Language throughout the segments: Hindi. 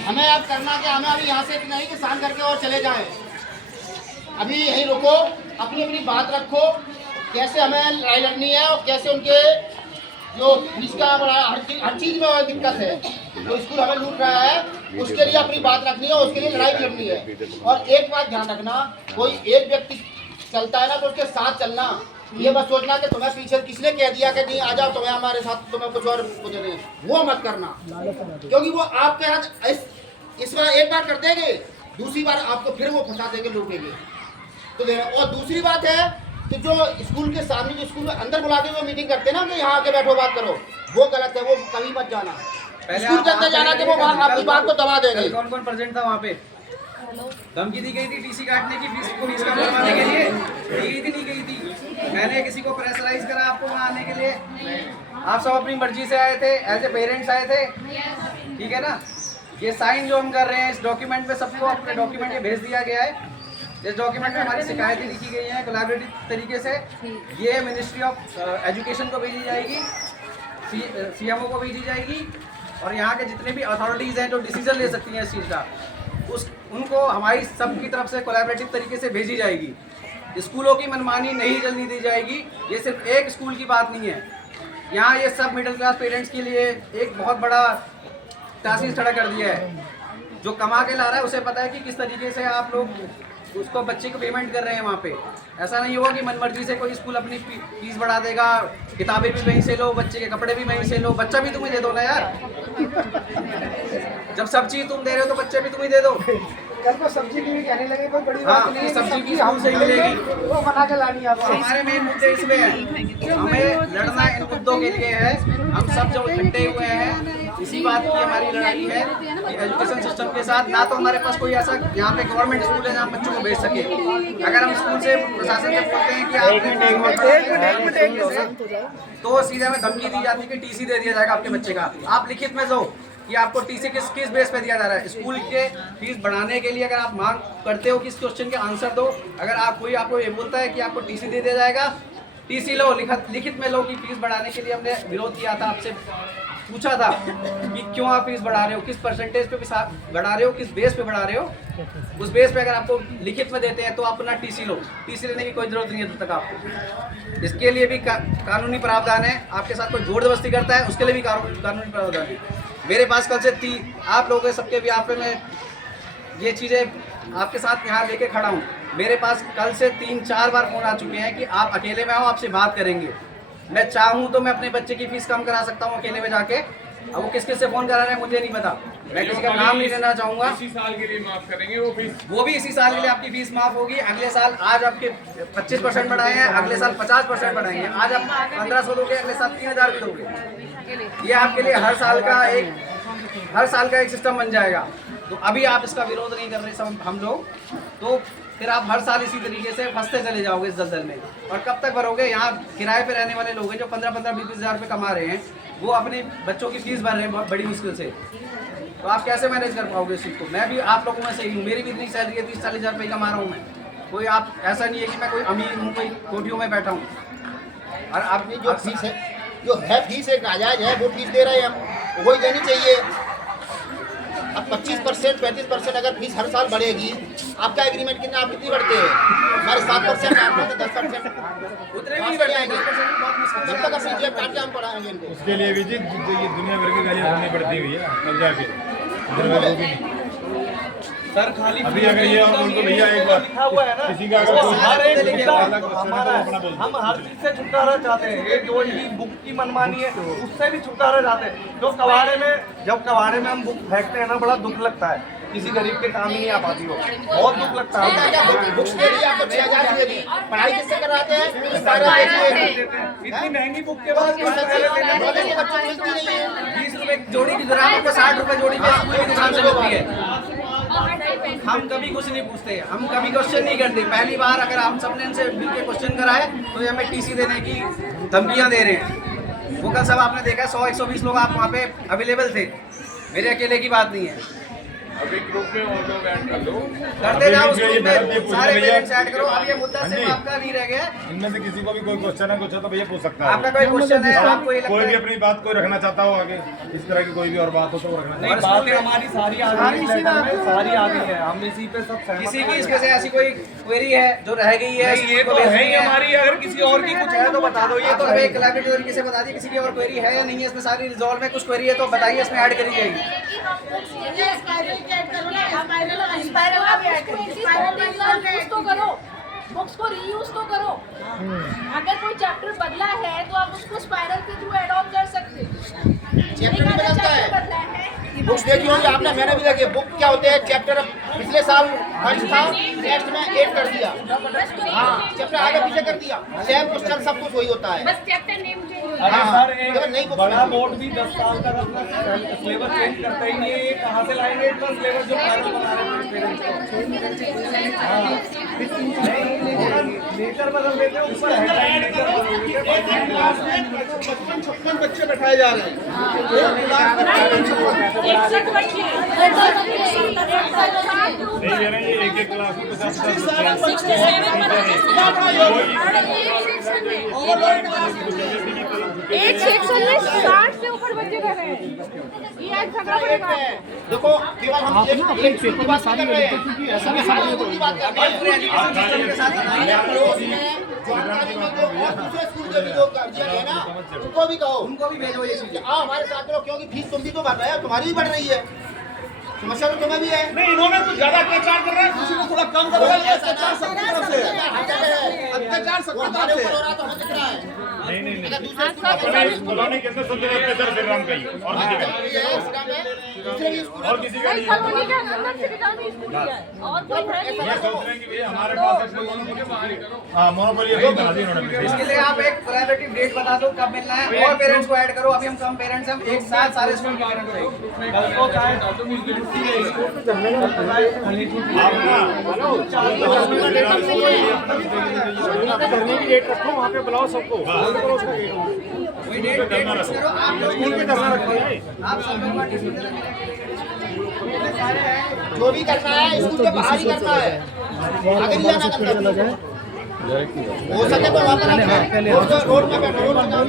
हमें अब करना कि हमें अभी यहाँ से नहीं कि शांत करके और चले जाएं। अभी यहीं रुको, अपनी अपनी बात रखो, कैसे हमें लड़ाई लड़नी है और कैसे उनके जो इसका बड़ा हर चीज़ में दिक्कत है, जो स्कूल हमें लूट रहा है उसके लिए अपनी बात रखनी है, उसके लिए लड़ाई लड़नी है। और एक बात ध्यान रखना, कोई एक व्यक्ति चलता है ना तो उसके साथ चलना, ये बस सोचना कि तुम्हें पीछे किसने कह दिया कि नहीं आ जाओ तुम्हें हमारे साथ, तुम्हें कुछ और दे दें, वो मत करना, क्योंकि वो आपके हाथ इस बार एक बार कर देंगे, दूसरी बार आपको फिर वो फंसा देंगे, लूटेंगे। तो और दूसरी बात है कि जो स्कूल के सामने, जो स्कूल में अंदर बुला के वो मीटिंग करते हैं ना कि यहाँ आके बैठो बात करो, वो गलत है, वो कभी मत जाना। स्कूल के अंदर जाना कि वो आपकी बात को दबा देंगे। कौन कौन प्रेजेंट था वहाँ पे? धमकी दी गई थी टीसी काटने की, फीस कम करवाने के लिए दी गई थी, नहीं गई थी? मैंने किसी को प्रेशराइज करा आपको वहाँ आने के लिए? आप सब अपनी मर्जी से आए थे, एज ए पेरेंट्स आए थे, ठीक है ना? ये साइन जो हम कर रहे हैं इस डॉक्यूमेंट पे, सबको अपने डॉक्यूमेंट ये भेज दिया गया है। इस डॉक्यूमेंट में हमारी शिकायतें लिखी गई हैं कोलैबोरेटिव तरीके से। ये मिनिस्ट्री ऑफ एजुकेशन को भेजी जाएगी, सीएमओ को भेजी जाएगी, और यहाँ के जितने भी अथॉरिटीज़ हैं जो डिसीजन ले सकती हैं इस चीज़ का, उनको हमारी सब की तरफ से कोलैबोरेटिव तरीके से भेजी जाएगी। स्कूलों की मनमानी नहीं चलने दी जाएगी। ये सिर्फ एक स्कूल की बात नहीं है, यहाँ ये सब मिडिल क्लास पेरेंट्स के लिए एक बहुत बड़ा तासीस खड़ा कर दिया है। जो कमा के ला रहा है उसे पता है कि किस तरीके से आप लोग उसको बच्चे को पेमेंट कर रहे हैं वहाँ पे। ऐसा नहीं होगा कि मनमर्जी से कोई स्कूल अपनी फीस बढ़ा देगा, किताबें भी वहीं से लो, बच्चे के कपड़े भी वहीं से लो, बच्चा भी तुम्हें दे दो ना यार। जब सब चीज़ तुम दे रहे हो तो बच्चे भी तुम्हें दे दो। कल को सब्जी की भी कहने लगे कोई बड़ी बात नहीं है, सब्जी की हमसे ही मिलेगी, वो बना के लानी है। हमारे मेन मुद्दे इसमें है, हमें लड़ना इन मुद्दों के लिए है। हम सब जो इकट्ठे हुए हैं इसी बात की हमारी लड़ाई है कि एजुकेशन सिस्टम के साथ ना तो हमारे पास कोई ऐसा यहाँ पे गवर्नमेंट स्कूल है जहाँ बच्चों को भेज सके। अगर हम स्कूल से प्रशासन से बोलते हैं कि आप तो सीधे हमें धमकी दी जाती है कि टीसी दे दिया जाएगा आपके बच्चे का। आप लिखित में दो कि आपको टीसी किस बेस पे दिया जा रहा है। स्कूल के फीस बढ़ाने के लिए अगर आप मांग करते हो कि इस क्वेश्चन के आंसर दो। अगर आप कोई आपको ये बोलता है कि आपको टीसी दे दिया जाएगा, टीसी लो, लिखित में लो कि फीस बढ़ाने के लिए हमने विरोध किया था, आपसे पूछा था कि क्यों आप फीस बढ़ा रहे हो, किस परसेंटेज पे बढ़ा रहे हो, किस बेस पे बढ़ा रहे हो। उस बेस पे अगर आपको लिखित में देते हैं तो आप अपना टीसी लो। टीसी लेने की कोई जरूरत नहीं है तब तक आपको। इसके लिए भी कानूनी प्रावधान है। आपके साथ कोई जोर जबरदस्ती करता है उसके लिए भी कानूनी प्रावधान है। मेरे पास कल से आप लोगों के सबके व्याप में ये चीज़ें आपके साथ यहाँ लेके खड़ा हूँ। मेरे पास कल से 3-4 बार फोन आ चुके हैं कि आप अकेले में आओ, आपसे बात करेंगे। मैं चाहूँ तो मैं अपने बच्चे की फीस कम करा सकता हूँ अकेले में जाके। अब वो किस किस से फोन करा रहे हैं मुझे नहीं पता, मैं किसी का नाम नहीं लेना चाहूँगा। इसी साल के लिए माफ करेंगे वो फीस, वो भी इसी साल के लिए आपकी फीस माफ होगी। अगले साल आज आपके 25% बढ़ाए हैं, अगले साल 50% बढ़ाएंगे। आज आप 1500 दोगे, अगले साल 3000 भी दोगे। ये आपके लिए हर साल का एक सिस्टम बन जाएगा। तो अभी आप इसका विरोध नहीं कर रहे सब हम लोग, तो फिर आप हर साल इसी तरीके से फंसते चले जाओगे इस दलदल में। और कब तक भरोगे? यहाँ किराए पे रहने वाले लोग हैं जो 15-15, 20-20 हज़ार रुपये कमा रहे हैं, वो अपने बच्चों की फीस भर रहे हैं बहुत बड़ी मुश्किल से। तो आप कैसे मैनेज कर पाओगे इस चीज़ को? मैं भी आप लोगों में से ही हूँ, मेरी भी इतनी सैलरी है, 30-40 हज़ार रुपये कमा रहा हूँ मैं। कोई आप ऐसा नहीं है कि मैं कोई अमीर हूँ, कोई कोठियों में बैठा हूँ। और आपकी जो फीस है, जो है फीस एक नाजायज है, वो फीस दे रहे हैं हम, वही देनी चाहिए। अब 25%, 35% अगर फीस हर साल बढ़ेगी, आपका एग्रीमेंट कितना, आप कितनी बढ़ते हैं? हमारे 7% आपका तो 10% उतने भी नहीं बढ़ाएंगे। जब तक हम पीजीएफ काट के हम पढ़ाएंगे इनको। उसके लिए भी जी ये दुनिया भर की गालियाँ सुननी पड़ती हुई है अब जाके। सर खाली अभी अगर ये आप उनको भैया एक बार लिखा हुआ है ना, किसी का अगर तो हर एक कोई मुद्दा अलग हमारा अपना बोलते हैं। हम हर चीज से छुटकारा चाहते हैं। ये जो इनकी बुक की मनमानी है उससे भी छुटकारा चाहते हैं। जो कबाड़े में, जब कबाड़े में हम बुक फेंकते हैं ना, बड़ा दुख लगता है। किसी गरीब के काम ही नहीं आ पाती हो, बहुत दुख लगता है। बुक्स के लिए आपको 6000 दे दी, पढ़ाई किससे कराते हैं? इतनी महंगी बुक के बाद नॉलेज के बच्चों को मिलती नहीं है। 20 रुपए जोड़ी की दुकान आपको 60 रुपए जोड़ी पे स्कूल की दुकान से मिलती है। हम कभी कुछ नहीं पूछते, हम कभी क्वेश्चन नहीं करते। पहली बार अगर हम सबने इनसे मिलकर क्वेश्चन कराए तो ये हमें टीसी देने की धमकियां दे रहे हैं। वो कल सब आपने देखा 100-120 लोग आप वहाँ पे अवेलेबल थे, मेरे अकेले की बात नहीं है। अभी ग्रुप में और लोग ऐड कर दो। कर देना उस ये ग्रुप मैडम ये में, पूछ सारे भैया। पेरेंट्स ऐड करो। अब ये मुद्दा हाँ सिर्फ जी। आपका नहीं रह गया। इनमें से किसी को भी कोई क्वेश्चन है कुछ है तो भैया पूछ सकता है। आपका कोई क्वेश्चन है, आपको ये लगता कोई भी है अपनी बात कोई रखना चाहता हो आगे, इस तरह की कोई भी और बात हो तो वो रखना नहीं, चाहता बातें हमारी सारी आ गई है, लेटर में सारी आ गई है, हम इसी पे सब सहमत किसी हैं। की इसमें से ऐसी कोई क्वेरी है जो रह गई है? नहीं, ये तो है ही हमारी, अगर किसी और की कुछ है तो बता दो। ये तो हमें है। कोलैबोरेटिव तरीके से बता दिए किसी की और क्वेरी है या नहीं है, इसमें सारी रिजॉल्व है। कुछ क्वेरी है तो बताइए, इसमें ऐड करी जाएगी। बुक्स को रीयूज तो करो। अगर कोई चैप्टर बदला है तो आप उसको स्पाइरल के थ्रू ऐड ऑन कर सकते हो। चैप्टर नहीं बदलता है। बदला है बुक्स देखी होंगी आपने, मैंने भी देखी। बुक क्या होते हैं, चैप्टर पिछले साल 1 था, नेक्स्ट में 8 कर दिया। हाँ, चैप्टर आगे पीछे कर दिया, सेम क्वेश्चन सब कुछ वही होता है। बस चैप्टर नेम चेंज। अरे हाँ, सर, केवल नई एक बुक बड़ा में। बोर्ड भी 10 साल तक अपना सिलेबस चेंज करता ही नहीं है। ये कहाँ से लाएंगे इतना सिलेबस जो फाइनल बना रहे हैं पेरेंट्स? नेचर बदल देते हैं, ऊपर हेडलाइन नेचर बदल देते हैं। 55 बच्चे बैठाए जा रहे हैं। 61 बच्चे। नहीं है ना, ये एक क्लास में 50 एक सेक्शन में 60 से ऊपर बच्चे कर रहे हैं। ये आज खतरा पड़ेगा। देखो, केवल हम एक स्कूल की बात नहीं कर रहे हैं, ऐसा भी सारे स्कूल की बात कर रहे हैं। पड़ोस में जानकारी में जो और दूसरे स्कूल के भी लोग गार्जियन है ना, उनको भी कहो, उनको भी भेजो ये चीजें। आओ हमारे साथ रहो, क्योंकि फीस तुम भी तो भर रहे हो, तुम्हारी भी बढ़ रही है, समस्या तो तुम्हें भी है। नहीं, इन्होंने तो ज्यादा अत्याचार कर रहे हैं, किसी को थोड़ा कम करो। अत्याचार सबकी तरफ से है। अत्याचार सबकी तरफ से हो रहा तो हमें दिख रहा है। नहीं नहीं नहीं, अगर दूसरे स्कूल अपने इस कॉलोनी के अंदर सब जगह अत्याचार कर रहा हूँ कहीं और किसी का दूसरे भी स्कूल और किसी का नहीं है। कॉलोनी के अंदर से किसान भी स्कूल है और कोई है नहीं। ये सोच रहे हैं कि भैया हमारे पास ऐसे मोनोपोली बाहर ही करो। हाँ, मोनोपोली अभी बना दी उन्होंने। इसके लिए आप एक कोलैबोरेटिव डेट बता दो कब मिलना है, और पेरेंट्स को ऐड करो। अभी हम कम पेरेंट्स हैं, एक साथ सारे स्कूल के पेरेंट्स रहेंगे। कल को चाहे छुट्टी रहेगी। आप ना करने की डेट रखो, वहाँ पे बुलाओ सबको। वही डेट फिक्स करो। आप लोग स्कूल पे धरना रखो। आप सब लोग पार्टिसिपेट करेंगे। जो भी करना है स्कूल के बाहर ही करना है, आगे नहीं जाना करना। हो सके तो वहाँ पर रोड में बैठो, रोड में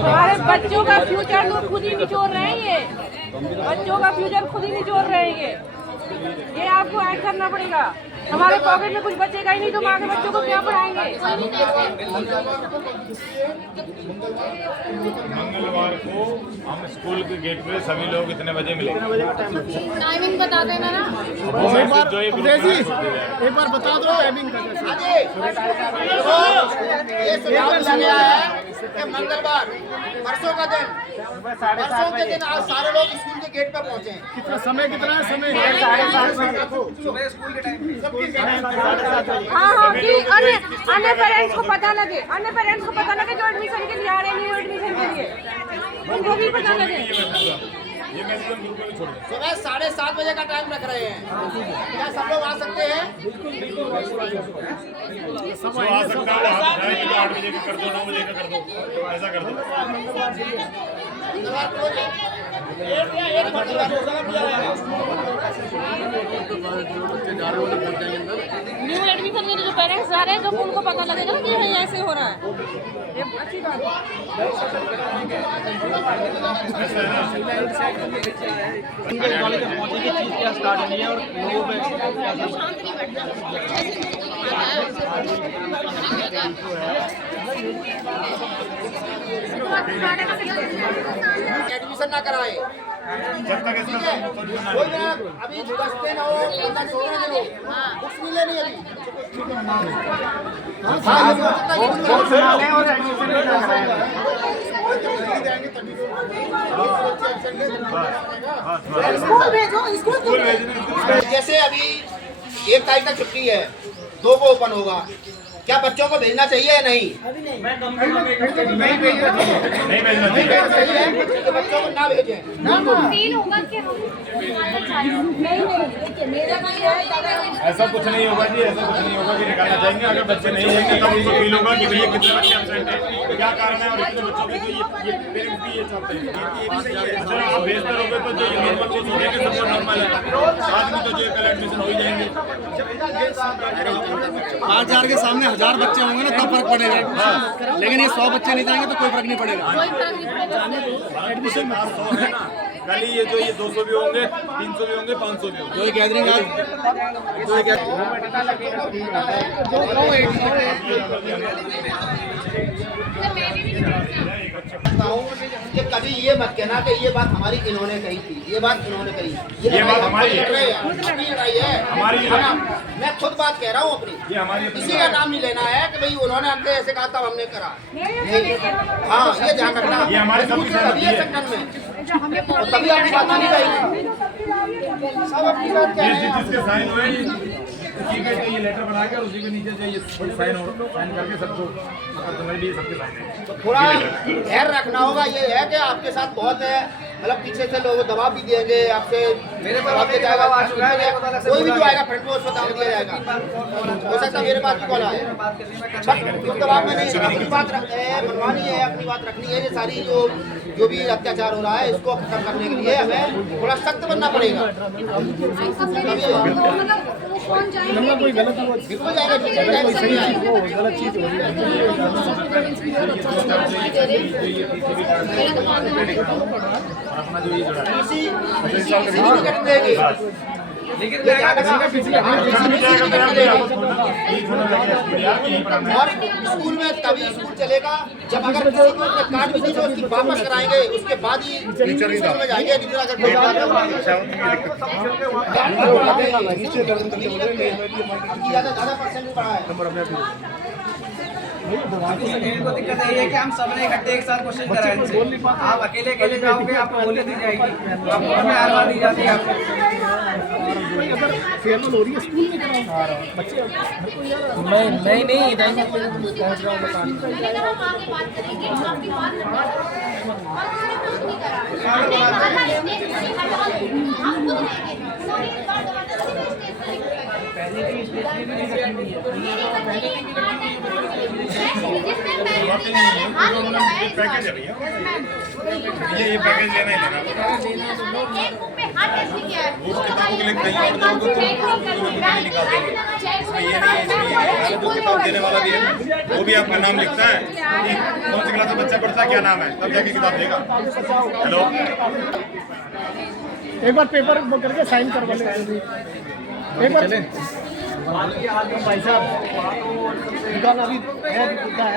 हमारे बच्चों का फ्यूचर लोग खुद ही निचोड़ रहे हैं। ये बच्चों का फ्यूचर खुद ही निचोड़ रहे हैं। ये आपको ऐड करना पड़ेगा। हमारे पॉकेट में कुछ बचेगा ही नहीं तो आगे बच्चों को क्या पढ़ाएंगे। मंगलवार को हम स्कूल के गेट पे सभी लोग इतने बजे मिलेंगे। टाइमिंग बता देना ना। एक बार बता दो टाइमिंग का। ये सुझाव दिया गया है कि मंगलवार परसों का दिन, परसों के दिन आज सारे लोग स्कूल के गेट पर पहुंचे। कितना समय, कितना है समय? सुबह स्कूल के टाइम पे हाँ हाँ, कि अन्य पेरेंट्स को पता लगे, अन्य पेरेंट्स को पता लगे जो एडमिशन के लिए आ रहे हैं, न्यू एडमिशन के लिए उनको भी पता लगे। ये मैक्सिमम ग्रुप में छोड़ दें। सुबह 7:30 बजे का टाइम रख रहे हैं, क्या सब लोग आ सकते हैं? जो आ सकता है वो आप चाहे तो 8 बजे का कर दो, 9 बजे का कर दो, तो ऐसा कर दो। मंगलवार को न्यू एडमिशन के जो पेरेंट्स आ रहे हैं, जब उनको पता लगेगा ना कि ये ऐसे हो रहा है, ये अच्छी बात है। एडमिशन ना कराए, जब तक ठीक है? कोई ना अभी दस्ते ना हो, 15-16 दिन हो, बुक्स मिले नहीं अभी। हाँ, ये जैसे अभी 1 तारीख तक छुट्टी है, 2 को ओपन होगा, क्या बच्चों को भेजना चाहिए या नहीं? नहीं भेजना चाहिए। कि बच्चों को ना भेजें। फील होगा कि हम ऐसा कुछ नहीं होगा जी, ऐसा कुछ नहीं होगा कि निकालना चाहेंगे। अगर बच्चे नहीं जाएंगे तब उनको फील होगा कि भैया कितने बच्चे एब्सेंट हैं, क्या कारण है, और इतने बच्चों के ये पेरेंट्स भी ये चाहते हैं। अच्छा, आप भेजते रहोगे तो जो ये नॉर्मल को सोचेंगे सबको नॉर्मल है, आदमी तो जो कल एडमिशन हो ही जाएंगे। 5000 के सामने 1000 बच्चे होंगे ना तब फर्क पड़ेगा, लेकिन ये 100 बच्चे नहीं जाएंगे तो कोई फर्क नहीं पड़ेगा। एडमिशन 100 है ना, कल ही ये जो ये 200 भी होंगे, 300 भी होंगे, 500 भी होंगे। जो गैदरिंग आज कि कभी ये मत कहना कि ये बात हमारी इन्होंने कही थी, ये बात इन्होंने कही, ये बात हमारी है। अपनी लड़ाई है, हमारी है ना? मैं खुद बात कह रहा हूँ अपनी, ये हमारी अपनी किसी का नाम नहीं लेना है कि भाई उन्होंने हमसे ऐसे कहा तब हमने करा। हाँ, ये ध्यान रखना। ये हमारे सब की तभी है संगठन में, और तभी आपकी बात मानी जाएगी। सब अपनी बात कह रहे हैं। जिसके साइन हुए उसी पे ये लेटर बना के उसी के नीचे जो ये साइन करके सबको तुम्हारे लिए सबके साइन है। तो थोड़ा ध्यान रखना होगा। ये है कि आपके साथ बहुत है, मतलब पीछे से लोग दबाव भी देंगे आपसे, मेरे दबाव दिया जाएगा, कोई भी जो आएगा फ्रंट में उसको दाव दिया जाएगा। हो सकता है मेरे पास भी कॉल आए, बट दबाव में नहीं, अपनी बात मनवानी है, अपनी बात रखनी है। ये सारी जो भी अत्याचार हो रहा है इसको खत्म करने के लिए हमें थोड़ा सख्त बनना पड़ेगा। कोई गलत हुआ, बिल्कुल जाएगा, सही आएगा। गलत चीज हो रही अपना जो ये जोड़ा है। किसी भी कट देगी, लेकिन ये ध्यान रखना। और स्कूल में तभी स्कूल चलेगा जब अगर किसी को अपने कार्ड भी नहीं तो उसकी वापस कराएंगे, उसके बाद ही स्कूल में जाएंगे। नहीं तो अगर कोई बात ज़्यादा परसेंट बढ़ा है। इनको दिक्कत यही है कि हम सब ने इकट्ठे एक साथ क्वेश्चन कराए इनसे। आप अकेले अकेले जाओगे, आपको बोली दी जाएगी, आपको हमें आर दी जाती है। आपको अगर फेयरवेल हो रही है स्कूल में कराओ बच्चे नहीं अगर हम आगे बात करेंगे, हम आपकी बात रखेंगे और उसने कुछ नहीं करा। हमने कहा स्टेज से हटवा दो, हम खुद लेंगे। उन्होंने इस बार दोबारा स्टेज से पहले की स्टेज में भी नहीं रखी हुई है। मेरे बच्चे जिसमें पैकेज है भैया, ये पैकेज लेना ही लेना। एक बुक में हर टेस्ट किया है। उस किताबों के लिए कहीं और जाओगे तो नहीं निकाल देंगे। इसमें ये नहीं है, इसमें ये है, जो किताब देने वाला भी है वो भी आपका नाम लिखता है कि कौन सी क्लास में बच्चा पढ़ता है, क्या नाम है, तब जाके किताब देगा। हेलो, एक बार पेपर करके साइन करवा ले एक बार भाई साहब दुकान अभी है।